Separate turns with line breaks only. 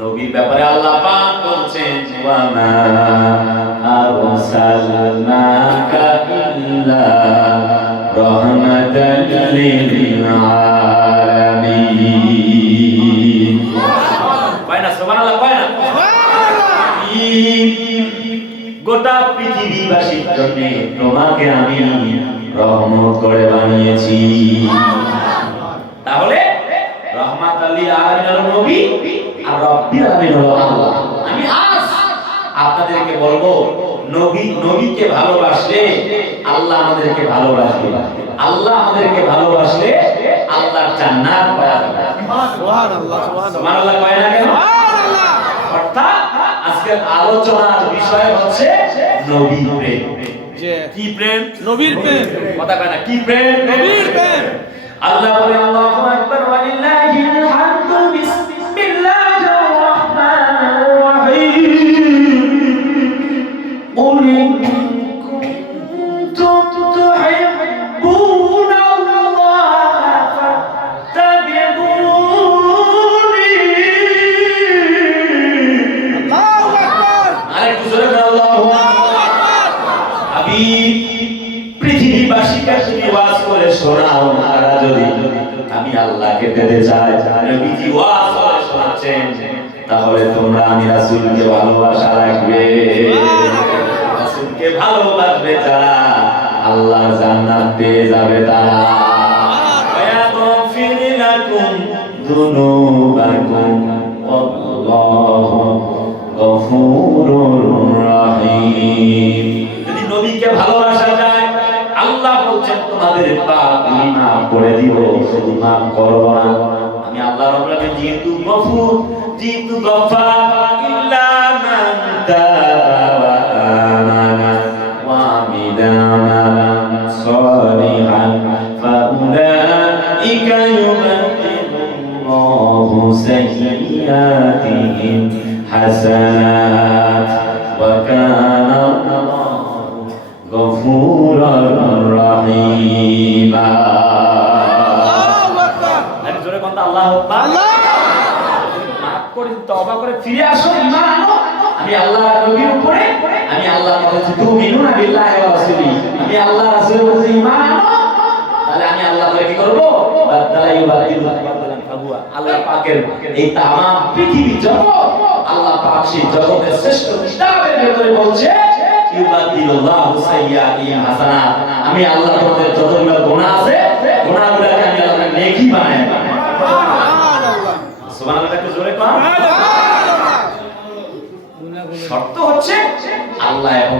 নবীর ব্যাপারে আল্লাহ পাক বলছেন, ওয়া মা আরসালনাকা ইল্লা রাহমাতাল লিল না গোটা পৃথিবীবাসীর জন্য তোমাকে আমি রহমত করে বানিয়েছি। তাহলে রহমাত আলী আলামিন নবী? আর রব্বিল আলামিন হলো আল্লাহ। আমি আজ আপনাদেরকে বলব নবী নবীকে ভালোবাসলে আল্লাহ আমাদেরকে ভালোবাসবে। আল্লাহ আমাদেরকে ভালোবাসলে আল্লাহর জান্নাত পাওয়া যাবে।
সুবহানাল্লাহ সুবহানাল্লাহ।
সুবহানাল্লাহ কয় না কেন? অর্থাৎ আজকের আলোচনার বিষয় হচ্ছে নবী প্রেম। কি প্রেম?
নবীর প্রেম।
কথা কয় না কি প্রেম?
নবীর প্রেম।
আল্লাহ বলে আল্লাহু আকবার ওয়ালিল্লাহিল হামদু তাহলে তোমরা আমি রাসূলকে ভালোবাসা রাখবে। কে ভালোবাসবে যারা আল্লাহ জান্নাত পেয়ে যাবে তারা। আল্লাহু গফুরুর রাহিম। যদি নবীকে ভালোবাসা যায়, আল্লাহ বলছেন, তোমাদের পাপ মাফ করে দিব শুধু মাফ করব না। আমি আল্লাহ রাব্বুল আলামিন যেহেতু গফুর, যেহেতু ইল্লা মান তাবা সালিহান ফাউলাইকা ইউবাদদিলুল্লাহু সাইয়্যাতিহিম হাসানাত ওয়া কানা আল্লাহু গফুরার রহিমা
আল্লাহু আকবার।
আমি জোরে কোনটা? আল্লাহ আকবার?
আল্লাহ
মাফ করে তওবা করে ফিরে আসো ঈমান আনো। আমি আল্লাহ নবীর উপরে আমি আল্লাহ বলেছি তুমিনুনা বিল্লাহি ওয়া রাসূলি আমি আল্লাহ রাসূলের ঈমান আনো তাহলে আমি আল্লাহ কি করব? ফাহুয়া। আল্লাহ পাকের এই তামাম পৃথিবী জগৎ আল্লাহ পাক সেই জগতের শ্রেষ্ঠ কিতাবের ভিতরে বলছে ইউবাদিলুল্লাহু সাইয়্যাতিহিম হাসানাত। আমি আল্লাহ তোমাদের যতগুলো গুনাহ আছে গুনাহগুলোকে আমি আল্লাহ নেকি বানাই
সুবহানাল্লাহ।
সুবহানাল্লাহ একটু জোরে কম শর্ত হচ্ছে আল্লাহ এবং